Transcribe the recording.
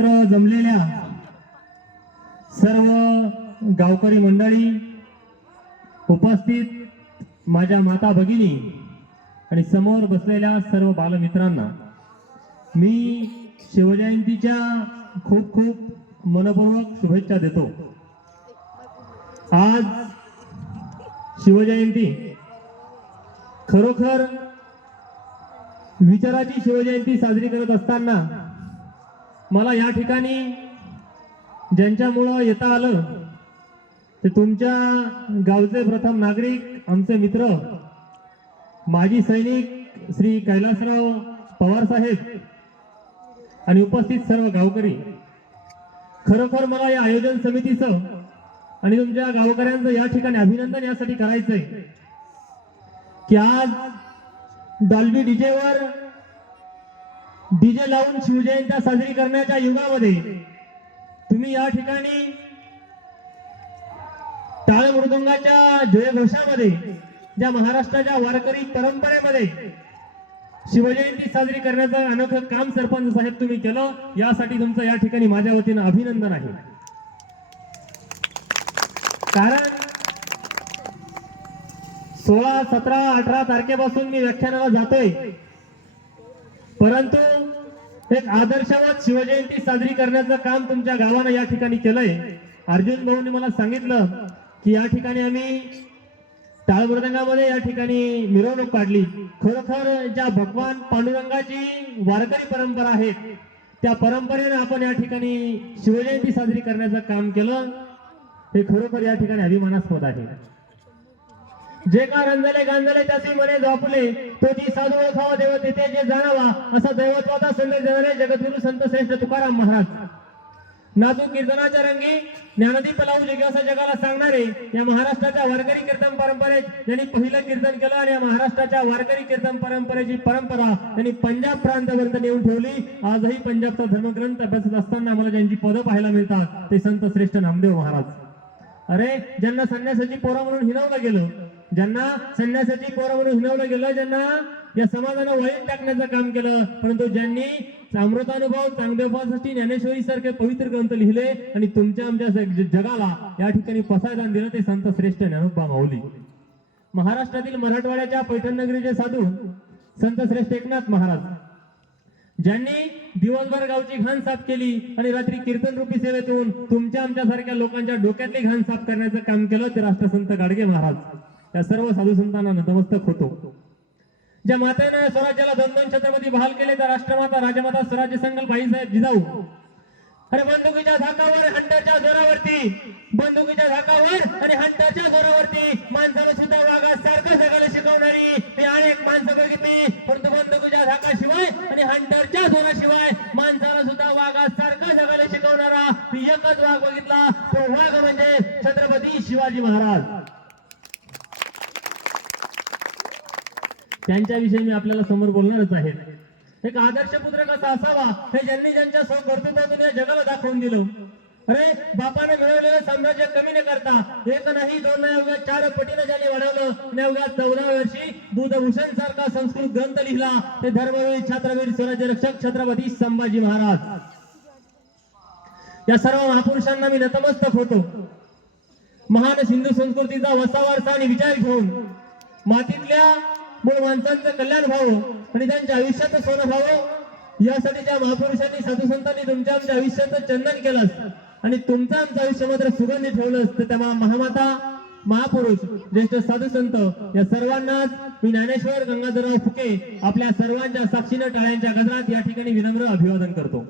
जमलेल्या सर्व गावकरी मंडळी, उपस्थित माझ्या माता भगिनी आणि समोर बसलेल्या सर्व बालमित्रांना मी शिवजयंतीच्या खूप खूप मनपूर्वक शुभेच्छा देतो। आज शिवजयंती खरोखर विचाराची शिवजयंती साजरी करत असताना मला या ठिकाणी ज्यांच्यामुळे येता आलं ते तुमच्या गावचे प्रथम नागरिक, आमचे मित्र, माजी सैनिक श्री कैलासराव पवार साहेब आणि उपस्थित सर्व गावकरी। खरोखर मला या आयोजन समितीचं आणि तुमच्या गावकऱ्यांचं या ठिकाणी अभिनंदन यासाठी करायचंय की आज डॉल्बी डीजेवर डीजे लावून शिवजयंती साजरी करण्याच्या युगामध्ये तुम्ही या ठिकाणी टाळ मृदुंगाच्या जयघोषामध्ये ज्या महाराष्ट्राच्या वारकरी परंपरेमध्ये शिवजयंती साजरी करण्याचं अनोखं काम सरपंच साहेब तुम्ही केलं, यासाठी तुमचं या ठिकाणी माझ्या वतीनं अभिनंदन आहे। कारण 16, 17, 18 तारखेपासून मी व्याख्यानाला जातोय, परंतु एक आदर्शवत शिवजयंती साजरी करण्याचं काम तुमच्या गावानं या ठिकाणी केलंय। अर्जुन भाऊंनी मला सांगितलं की या ठिकाणी आम्ही टाळ मृदंगामध्ये या ठिकाणी मिरवणूक काढली। खरोखर ज्या भगवान पांडुरंगाची वारकरी परंपरा आहे त्या परंपरेने आपण या ठिकाणी शिवजयंती साजरी करण्याचं काम केलं, हे खरोखर या ठिकाणी अभिमानास्पद आहे। जे का रंजले गांजले त्याची मने झोपले, तो जी साधू ओळखावा देव तेथे जे जाणावा, असा दैवत्वाचा संदेश देणारे जगद्गुरु संत श्रेष्ठ तुकाराम महाराज। नातू कीर्तनाच्या रंगी ज्ञानदीप लावू जगे असं जगाला सांगणारे या महाराष्ट्राच्या वारकरी कीर्तन परंपरेत ज्यांनी पहिलं कीर्तन केलं आणि या महाराष्ट्राच्या वारकरी कीर्तन परंपरेची परंपरा त्यांनी पंजाब प्रांतापर्यंत नेऊन ठेवली। आजही पंजाबचा धर्मग्रंथ अभ्यासत असताना मला ज्यांची पदं पाहायला मिळतात ते संत श्रेष्ठ नामदेव महाराज। अरे ज्यांना संन्यासाची पोरं म्हणून हिनवलं गेलं, ज्यांना संन्यासाची पोरं म्हणून हिनवलं गेलं, ज्यांना या समाजानं वळीत टाकण्याचं काम केलं, परंतु ज्यांनी अमृतानुभव चांगदेवासाठी ज्ञानेश्वरी सारखे पवित्र ग्रंथ लिहिले आणि तुमच्या आमच्या जगाला या ठिकाणी पसायदान दिलं, ते संत श्रेष्ठ ज्ञानोबा माऊली। महाराष्ट्रातील मराठवाड्याच्या पैठण नगरीचे साधू संत श्रेष्ठ एकनाथ महाराज, ज्यांनी दिवसभर गावची घाण साफ केली आणि रात्री कीर्तन रूपी सेवेतून तुमच्या आमच्या सारख्या लोकांच्या डोक्यातली घाण साफ करण्याचं काम केलं, ते राष्ट्रसंत गाडगे महाराज। या सर्व साधू संतांना नतमस्तक होतो। ज्या मातेनं स्वराज्याला 2-2 छत्रपती बहाल केले, त्या राष्ट्रमाता राजमाता स्वराज्य संकल्प बाईसाहेब जिजाऊ। अरे बंदुकीच्या धाकावर, हंटरच्या जोरावरती, बंदुकीच्या धाकावर आणि हंटरच्या जोरावरती माणसाला सुद्धा वाघासारखं जगायला शिकवणारी मी अनेक माणसं बघितली, परंतु बंदुकीच्या धाकाशिवाय आणि हंटरच्या जोराशिवाय माणसाला सुद्धा वाघासारखं जगायला शिकवणारा मी एकच वाघ बघितला, तो वाघ म्हणजे छत्रपती शिवाजी महाराज। त्यांच्याविषयी मी आपल्याला समोर बोलणारच आहे। एक आदर्श पुत्र कसा असावा हे ज्यांनी ज्यांच्या कर्तृत्वातून या जगाला दाखवून दिलं। अरे बापाने मिळवलेलं साम्राज्य कमी न करता 1 नाही 2 नाही अवघ्या 4 पटीने ज्यांनी वाढवलं, आणि अवघ्या 14व्या वर्षी बुधभूषण सारखा संस्कृत ग्रंथ लिहिला, ते धर्मवीर छत्रवीर स्वराज्य रक्षक छत्रपती संभाजी महाराज। या सर्व महापुरुषांना मी नतमस्तक होतो। महान सिंधू संस्कृतीचा वसावारसा आणि विचार घेऊन मातीतल्या मूळ माणसांचं कल्याण व्हावं आणि त्यांच्या आयुष्याचं सोनं व्हावं, यासाठी ज्या महापुरुषांनी साधू संतांनी तुमच्या आमच्या आयुष्याचं चंदन केलं आणि तुमचं आमचं आयुष्य मात्र सुगंधी ठेवलं, तर त्या महामाता, महापुरुष, ज्येष्ठ साधू संत या सर्वांनाच मी ज्ञानेश्वर गंगाधरराव फुके आपल्या सर्वांच्या साक्षीनं टाळ्यांच्या गजरात या ठिकाणी विनम्र अभिवादन करतो।